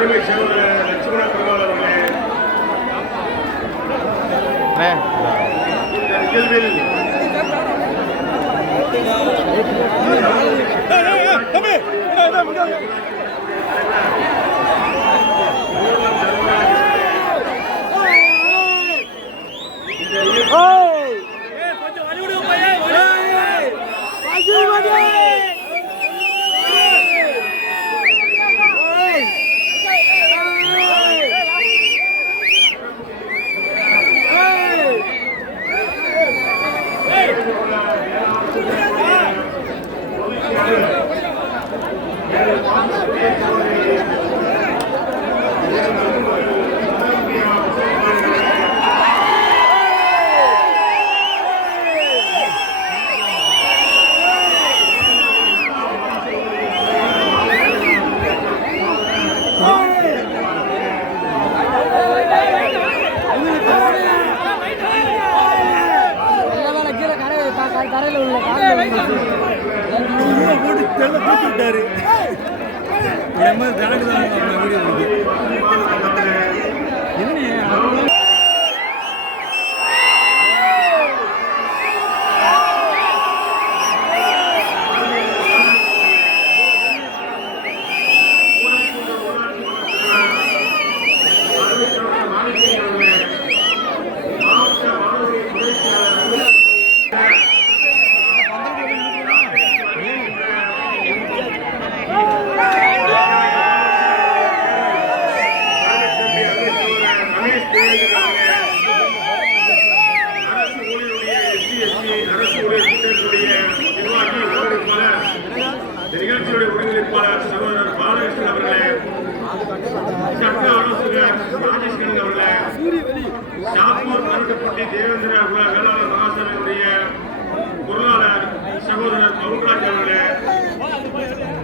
அருமை சகோதரர் லட்சுமண பெருமாள் அவர்களே, இந்த நிகழ்வில் நிகழ்ச்சியுடைய ஒருங்கிணைப்பாளர் சகோதரர் பாலகிருஷ்ணன் அவர்களே, சட்ட ஆலோசகர் ராஜேஷ்கரன் அவர்களே, ஷாப்பூர் மருக்கப்பட்டி தேவேந்திர குல வேளாளர் மகாசபையுடைய பொருளாளர் சகோதரர் பவுன்ராஜ் அவர்களே,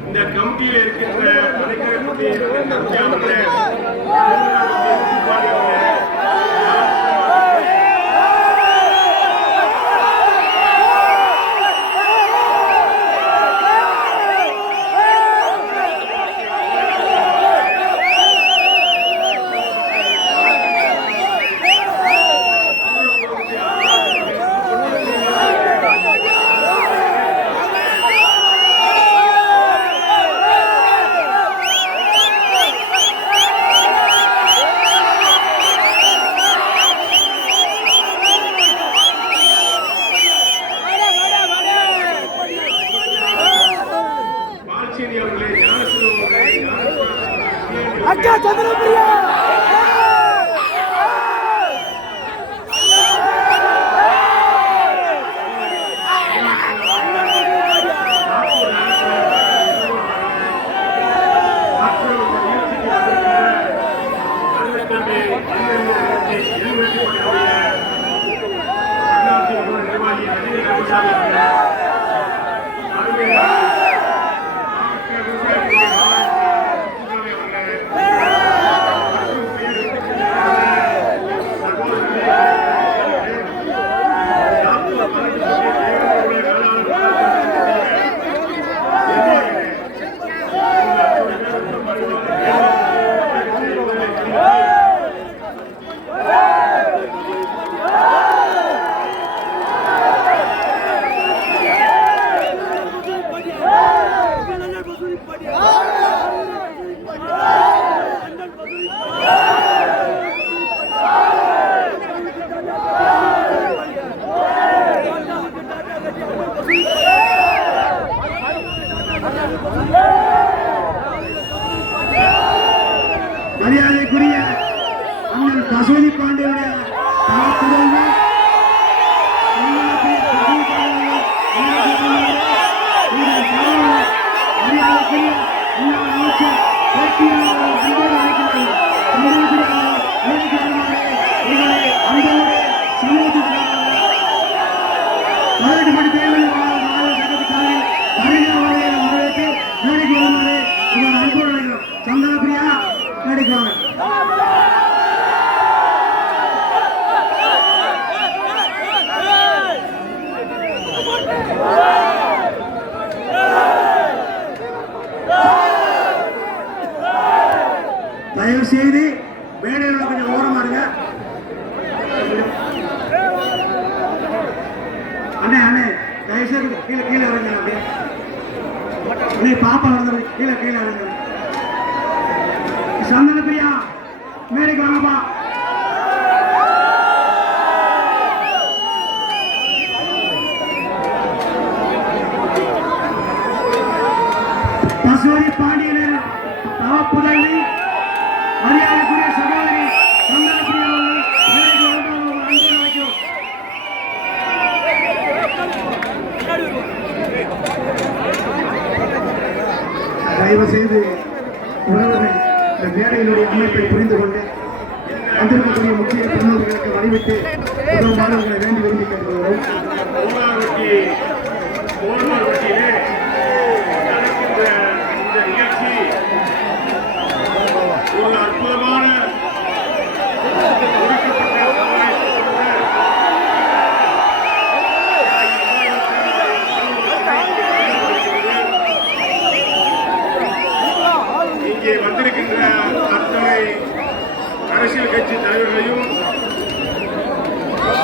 இந்த கமிட்டியில் இருக்கின்ற அணைக்கரைப்பட்டி அவர்களே, அக்கா சந்திரபிரியா மரியாதைக்குரிய அண்ணன் கசோதி பாண்டியனுடைய தயவு செய்து மேடையில் கொஞ்சம் ஓரமா இருங்க. அண்ணே அண்ணே தயவு செய்து கீழே கீழே இறங்க. அப்படியே நீ பாப்பா வந்து கீழே கீழே இறங்க. சந்தன பிரியா மேடைக்கு வாங்கப்பா. பசுவதி பாண்டியனர் தவப்புதவி மரியாதைக்குரிய சகோதரி சந்தன பிரியா தயவு செய்து உறவுகள் இந்த மேடையினுடைய அமைப்பை புரிந்து கொண்டு வந்திருக்கக்கூடிய முக்கிய பிரமுகர்களுக்கு வழிவிட்டு உதவுமாறுகளை வேண்டி விரும்பி கேட்டுக்கொள்கிறோம். கோல்மார்வட்டியிலே நடக்கின்ற இந்த நிகழ்ச்சி ஒரு அற்புதமான இங்கே வந்திருக்கின்ற அத்தனை அரசியல் கட்சி தலைவர்களையும்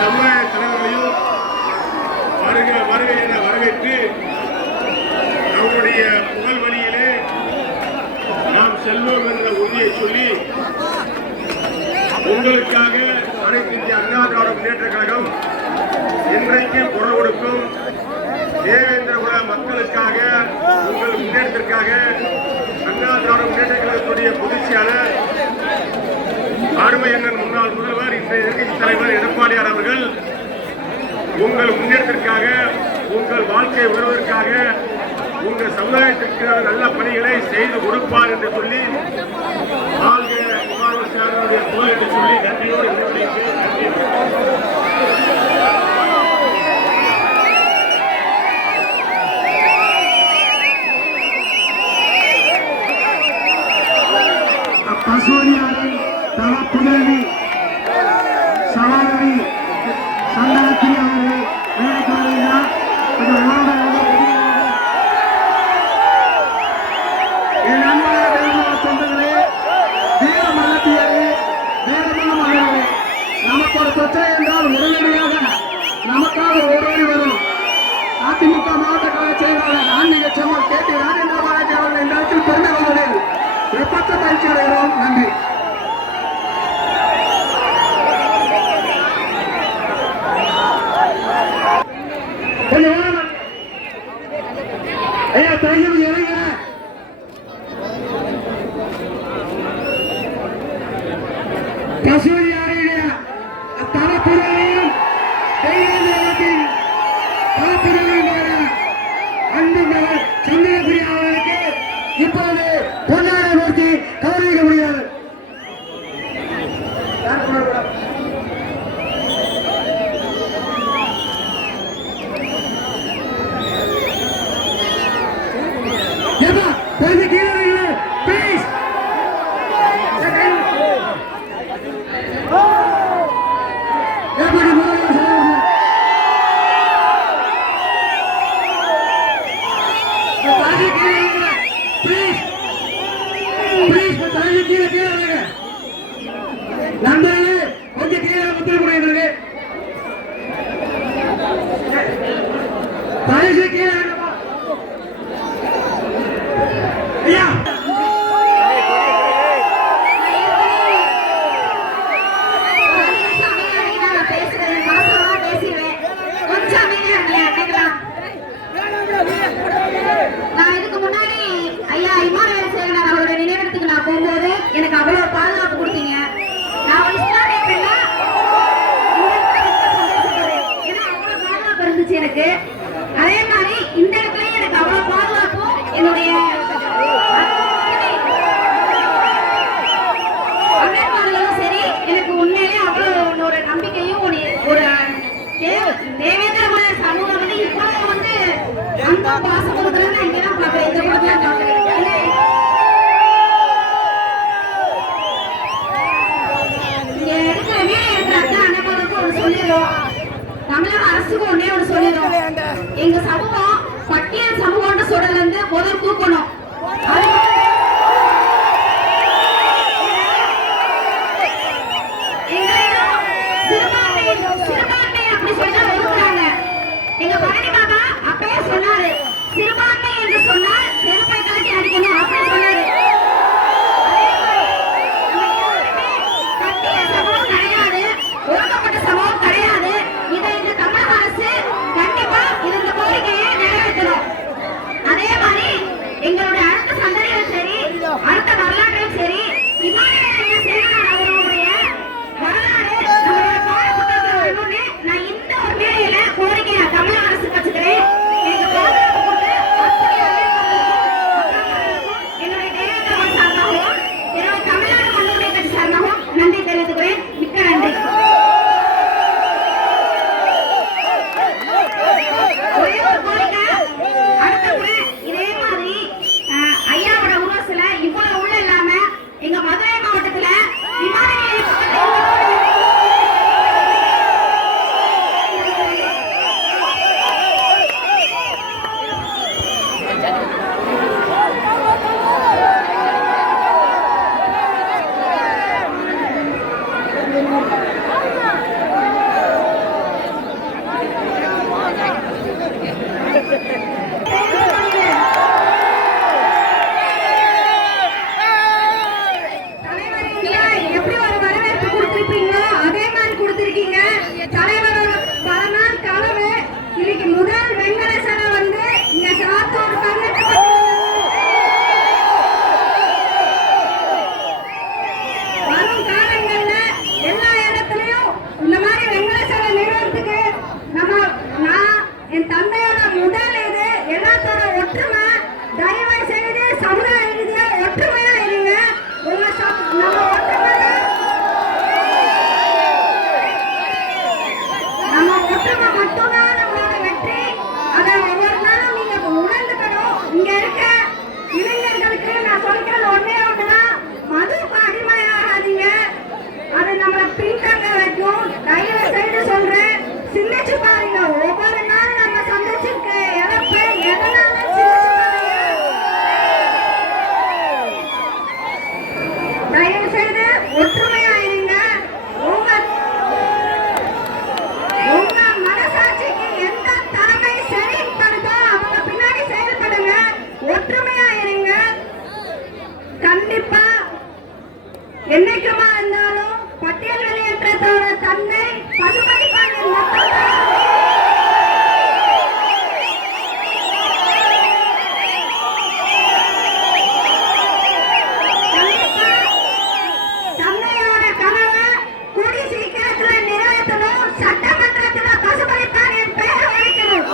சமுதாய தலைவர்களையும் வருக வருக என வரவேற்று நம்முடைய புகழ் வழியிலே நாம் செல்வோம் என்ற உறுதியை சொல்லி உங்களுக்காக அனைத்து இந்திய அண்ணா திராவிட முன்னேற்ற கழகம் இன்றைக்கும் குரல் கொடுக்கும் தேவேந்திரகுல மக்களுக்காக உங்கள் முன்னேற்றத்திற்காக அண்ணா திராவிட முன்னேற்ற கழகத்துடைய பொதுச் செயலாளர் அருமை அண்ணன் முன்னாள் முதல்வர் இன்றைய எதிர்க்கட்சி தலைவர் எடப்பாடியார் அவர்கள் உங்கள் முன்னேற்றத்திற்காக உங்கள் வாழ்க்கை உறவிற்காக உங்கள் சமுதாயத்திற்கு நல்ல பணிகளை செய்து கொடுப்பார் என்று சொல்லி புகழ் என்று சொல்லி நன்றியோடு பசுவதியாரின் தவப்புதவி சகோதரி சந்தன பிரியா நமக்கு ஒரு பிரச்சனை என்றால் உடனடியாக நமக்காக ஓடோடி வரும் அதிமுக மாவட்ட கழக செயலாளர் ஆன்மீக செம்மல் கேட்டி ராஜேந்திர பாலாஜி அவர்கள் இந்த இடத்தில் பெருமை கொள்வதில் எப்பற்ற பயிற்சி அடைகிறோம். நன்றி. ஐயா தையம் இறங்க. பசுவதியாருடைய தவப்புதவியும் தெய்வத்தின் தவப்புதவியுமான அன்பு மகள் சந்தன பிரியா அவர்களுக்கு இப்போது பொன்னாடை நோக்கி கௌரவிக்க முடியாது. நண்பர்களே கொஞ்சம் கீழே முத்திரமுறையினர்களே தயவு கீழே ஐயா நான் இதுக்கு முன்னாடி ஐயா இமானுவேல் சேகரன் அவருடைய நினைவிடத்துக்கு நான் போகும்போது எனக்கு அவ்வளவு பாதுகாப்பு கொடுத்தீங்க. நான் ஒரு இஸ்லாமிய பெண்ணா ஏன்னா அவ்வளவு பாதுகாப்பு இருந்துச்சு எனக்கு. அதே மாதிரி இந்த இடத்துலயும் எனக்கு அவ்வளவு பாதுகாப்பும் என்னுடைய அங்கன்வாடிகளும் சரி எனக்கு உண்மையிலே அவ்வளவு ஒரு நம்பிக்கையும் ஒரு தேவேந்திர குல சமூகம் வந்து இவ்வளவு வந்து அந்த பாசம் கொடுக்குறது நான் இங்கதான் பாக்குறேன். இந்த குடும்பம் பாக்குறேன். இங்க இருக்கிற வீடு இருக்கிற அக்கா அண்ணன் ஒரு சொல்லிடுறோம். தமிழக அரசுக்கு ஒன்னே ஒரு சொல்லிடுறோம். எங்க சமூகம் பட்டியல் சமூகம்னு சொல்றதுல இருந்து முதல் தூக்கணும். கண்டிப்பா என்னைக்குமா இருந்தாலும் பட்டியல் வெளியேற்றத்தோட தன்னை பசுபதி பாண்டியன் மட்டும்தான். கண்டிப்பா தன்னையோட கனவை கூடி சீக்கிரத்துல நிறைவேற்றணும். சட்டமன்றத்துல பசுபதி பாண்டியன் பெயர் வைக்கணும்.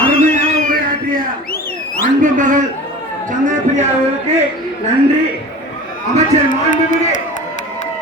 அருமையாக உரையாற்றிய அன்பு மகள் சந்திரபிரியா அவர்களுக்கு நன்றி. அமைச்சர் மாண்புமிகு